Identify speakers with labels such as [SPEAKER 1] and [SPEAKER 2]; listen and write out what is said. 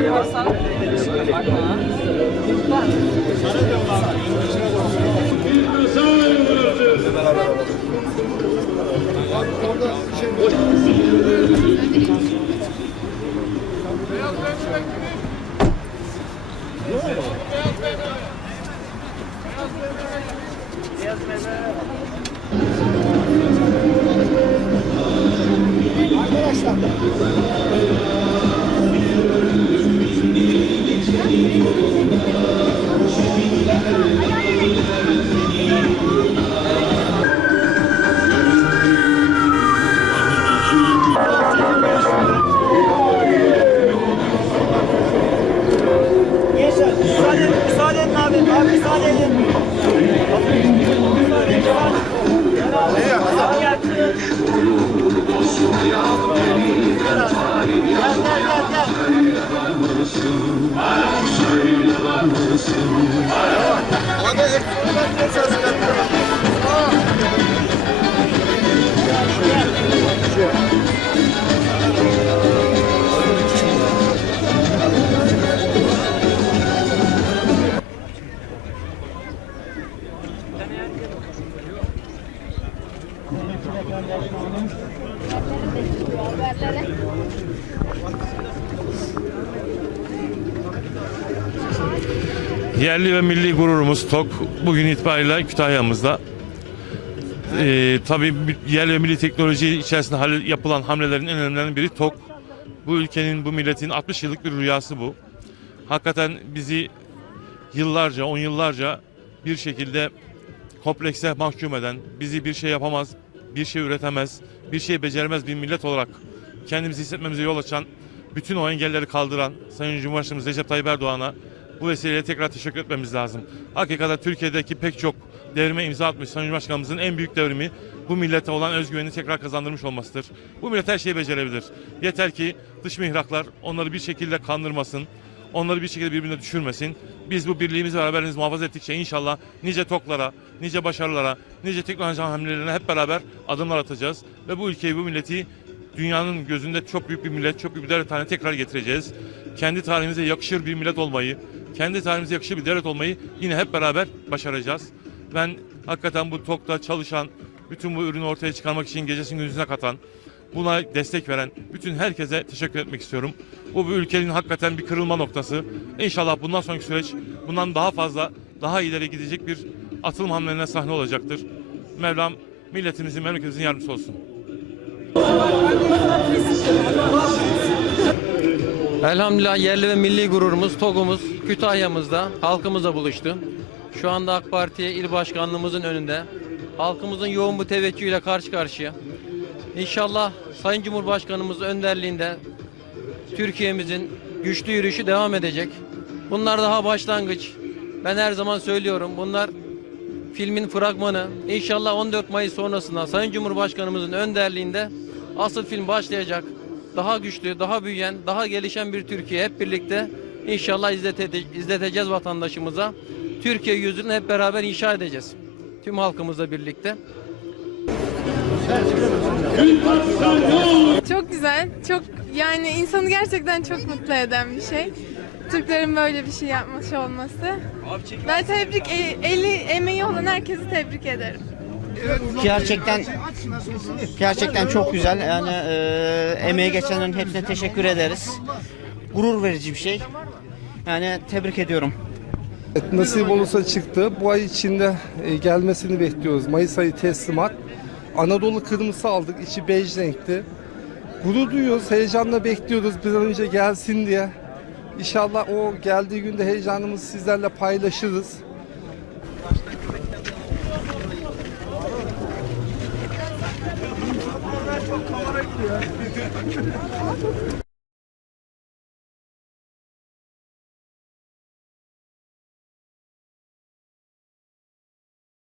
[SPEAKER 1] bakarsan. Bakma. Beyaz mercimek gibi. Beyaz mercimek. Beyaz mercimek. Arkadaşlar. seni Haberlere.
[SPEAKER 2] Yerli ve milli gururumuz TOK bugün itibariyle Kütahya'mızda. Ee, tabii yerli ve milli teknoloji içerisinde yapılan hamlelerin en önemlilerinden biri TOK. Bu ülkenin, bu milletin 60 yıllık bir rüyası bu. Hakikaten bizi yıllarca, on yıllarca bir şekilde komplekse mahkum eden, bizi bir şey yapamaz, bir şey üretemez, bir şey beceremez bir millet olarak kendimizi hissetmemize yol açan, bütün o engelleri kaldıran Sayın Cumhurbaşkanımız Recep Tayyip Erdoğan'a bu vesileyle tekrar teşekkür etmemiz lazım. Hakikaten Türkiye'deki pek çok devrime imza atmış Sayın Cumhurbaşkanımızın en büyük devrimi bu millete olan özgüveni tekrar kazandırmış olmasıdır. Bu millet her şeyi becerebilir. Yeter ki dış mihraklar onları bir şekilde kandırmasın, onları bir şekilde birbirine düşürmesin. Biz bu birliğimizi ve beraberliğimizi muhafaza ettikçe inşallah nice toklara, nice başarılara, nice teknoloji hamlelerine hep beraber adımlar atacağız. Ve bu ülkeyi, bu milleti dünyanın gözünde çok büyük bir millet, çok büyük bir devlet tekrar getireceğiz. Kendi tarihimize yakışır bir millet olmayı, kendi tarihimize yakışır bir devlet olmayı yine hep beraber başaracağız. Ben hakikaten bu TOK'ta çalışan, bütün bu ürünü ortaya çıkarmak için gecesini gündüzüne katan, buna destek veren bütün herkese teşekkür etmek istiyorum. Bu bu ülkenin hakikaten bir kırılma noktası. İnşallah bundan sonraki süreç bundan daha fazla, daha ileri gidecek bir atılım hamlelerine sahne olacaktır. Mevlam milletimizin, memleketimizin yardımcısı olsun.
[SPEAKER 3] Elhamdülillah yerli ve milli gururumuz, TOG'umuz Kütahya'mızda halkımızla buluştu. Şu anda AK Parti'ye il başkanlığımızın önünde. Halkımızın yoğun bu teveccühüyle karşı karşıya. İnşallah Sayın Cumhurbaşkanımız önderliğinde Türkiye'mizin güçlü yürüyüşü devam edecek. Bunlar daha başlangıç. Ben her zaman söylüyorum bunlar filmin fragmanı. İnşallah 14 Mayıs sonrasında Sayın Cumhurbaşkanımızın önderliğinde asıl film başlayacak. Daha güçlü, daha büyüyen, daha gelişen bir Türkiye hep birlikte inşallah izlete- izleteceğiz vatandaşımıza. Türkiye yüzünü hep beraber inşa edeceğiz. Tüm halkımızla birlikte.
[SPEAKER 4] Çok güzel. Çok yani insanı gerçekten çok mutlu eden bir şey. Türklerin böyle bir şey yapmış olması. Ben tebrik e- eli emeği olan herkesi tebrik ederim.
[SPEAKER 1] Gerçekten gerçekten çok güzel. Yani e, emeği geçenlerin hepsine teşekkür ederiz. Gurur verici bir şey. Yani tebrik ediyorum.
[SPEAKER 5] Evet, Nasip olursa çıktı. Bu ay içinde e, gelmesini bekliyoruz. Mayıs ayı teslimat. Anadolu kırmızısı aldık. İçi bej renkti. Gurur duyuyoruz. Heyecanla bekliyoruz bir an önce gelsin diye. İnşallah o geldiği günde heyecanımızı sizlerle paylaşırız. çok kamera gidiyor.